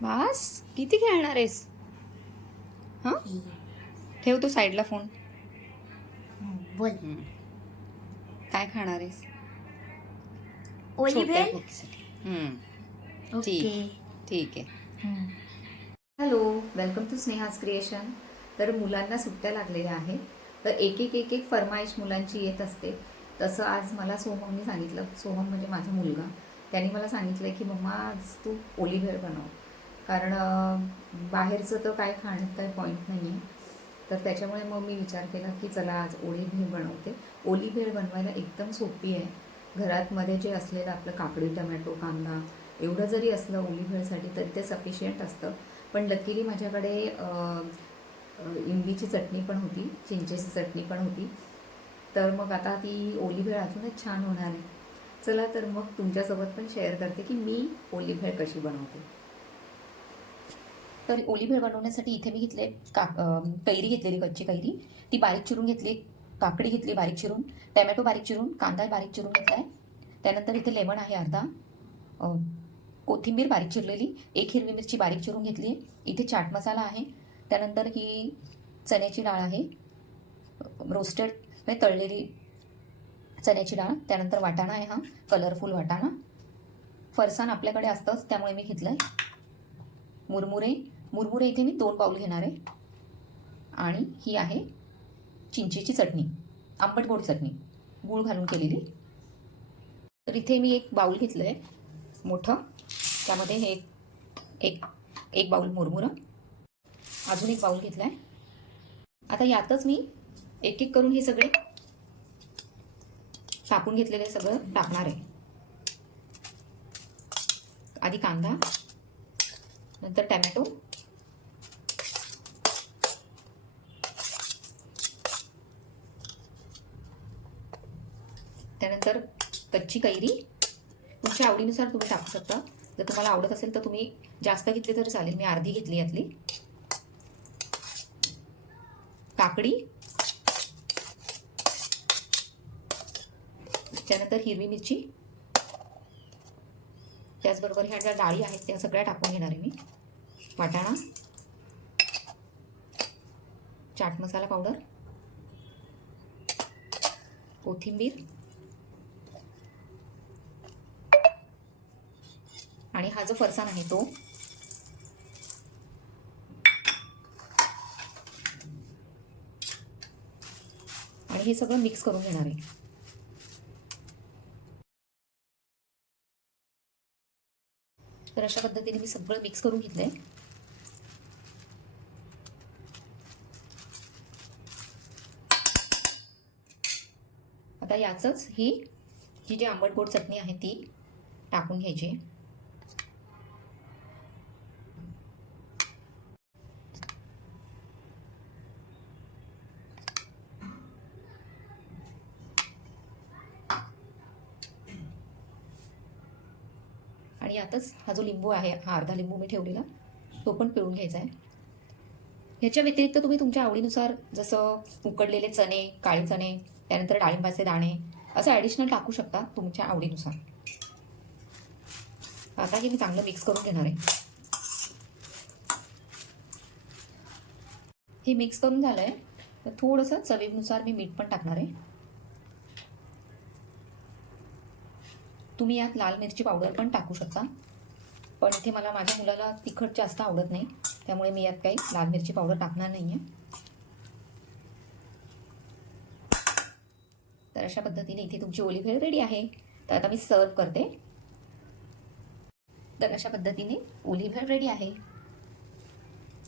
बास किती खेळणार आहेस? हां, ठेव तो साईडला फोन. बोल. काय खाणार आहेस? ओली छोट्या भेळ. कुकीसाठी. ओके. ठीक आहे. Hello, welcome to Sneha's creation. तर मुलांना सुट्ट्या लागलेल्या आहेत, तर एक एक फरमाईश मुलांची येत असते. तसं आज मला सोहमने सांगितलं, सोहम म्हणजे माझा मुलगा, त्याने मला सांगितलं की मम्मा आज तू ओली भेळ बनव, कारण बाहेरचं तर काय खाण्यात काय पॉईंट नाही आहे. तर त्याच्यामुळे मग मी विचार केला की चला आज ओली भेळ बनवते. ओली भेळ बनवायला एकदम सोपी आहे. घरात मध्ये जे असलेलं आपलं काकडी, टमॅटो, कांदा एवढं जरी असलं ओली भेळसाठी तरी ते सफिशियंट असतं. पण लकीली माझ्याकडे इमलीची चटणी पण होती, चिंचेची चटणी पण होती. तर मग आता ती ओली भेळ अजूनच छान होणार आहे. चला तर मग तुमच्यासोबत पण शेअर करते की मी ओली भेळ कशी बनवते. तर ओली भेळ बनवण्यासाठी इथे मी घेतले कैरी घेतलेली, कच्ची कैरी, ती बारीक चिरून घेतली. काकडी घेतली बारीक चिरून, टमॅटो बारीक चिरून, कांदा बारीक चिरून घेतला आहे. त्यानंतर इथे लेमन आहे अर्धा, कोथिंबीर बारीक चिरलेली, एक हिरवी मिरची बारीक चिरून घेतली आहे. इथे चाट मसाला आहे. त्यानंतर ही चण्याची डाळ आहे, रोस्टेड म्हणजे तळलेली चण्याची डाळ. त्यानंतर वाटाणा आहे, हा कलरफुल वाटाणा. फरसाण आपल्याकडे असतंच त्यामुळे मी घेतलं आहे. मुरमुरे इथे मी 2 बाउल घेणार आहे. आणि ही आहे चिंचेची चटणी, आंबट गोड चटणी, गूळ घालून केलेली. तर इथे मी एक बाउल घेतलं आहे मोठं, त्यामध्ये हे एक एक बाउल मुरमुरं, अजून एक बाउल घेतला आहे. आता यातच मी एक एक करून हे सगळे टाकून घेतलेले सगळं टाकणार आहे. आधी कांदा, नंतर टमॅटो, त्यानंतर कच्ची कैरी. तुमच्या आवडीनुसार तुम्ही टाकू शकता. जर तुम्हाला आवडत असेल तर तुम्ही जास्त घेतली तरी चालेल, मी अर्धी घेतली यातली. काकडी, त्यानंतर हिरवी मिरची, त्याचबरोबर ह्या ज्या डाळी आहेत त्या सगळ्या टाकून घेणार आहे मी. वाटाणा, चाट मसाला पावडर, कोथिंबीर, आणि हा जो फरसाण आहे तो. आणि हे सगळं मिक्स करून घेणार आहे. तर अशा पद्धतीने मी सगळं मिक्स करून घेतलंय. आता याचंच ही जी आंबट गोड चटणी आहे ती टाकून घ्यायची. आणि यातच हा जो लिंबू आहे, हा अर्धा लिंबू मी ठेवलेला, तो पण पिळून घ्यायचा आहे. ह्याच्या व्यतिरिक्त तुम्ही तुमच्या आवडीनुसार जसं उकडलेले चणे, काळे चणे, त्यानंतर डाळिंबाचे दाणे असं ॲडिशनल टाकू शकता तुमच्या आवडीनुसार. आता हे मी चांगलं मिक्स करून घेणार आहे. हे मिक्स करून झालं आहे, तर थोडंसं चवीनुसार मी मीठ पण टाकणार आहे. तुम्ही यात लाल मिरची पावडर पण टाकू शकता, पण इथे मला माझ्या मुलाला तिखट जास्त आवडत नाही, त्यामुळे मी यात काही लाल मिरची पावडर टाकणार नाही आहे. तर अशा पद्धतीने इथे तुमची ओली भेळ रेडी आहे. तर आता मी सर्व करते. तर अशा पद्धतीने ओली भेळ रेडी आहे.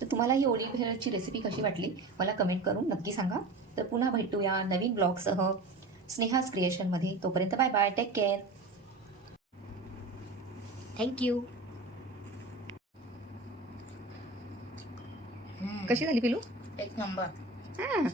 तर तुम्हाला ही ओली भेळची रेसिपी कशी वाटली मला कमेंट करून नक्की सांगा. तर पुन्हा भेटूया नवीन ब्लॉगसह स्नेहाज क्रिएशनमध्ये. तोपर्यंत bye bye, take care. Thank you. कशी झाली पिलू? एक नंबर. हां.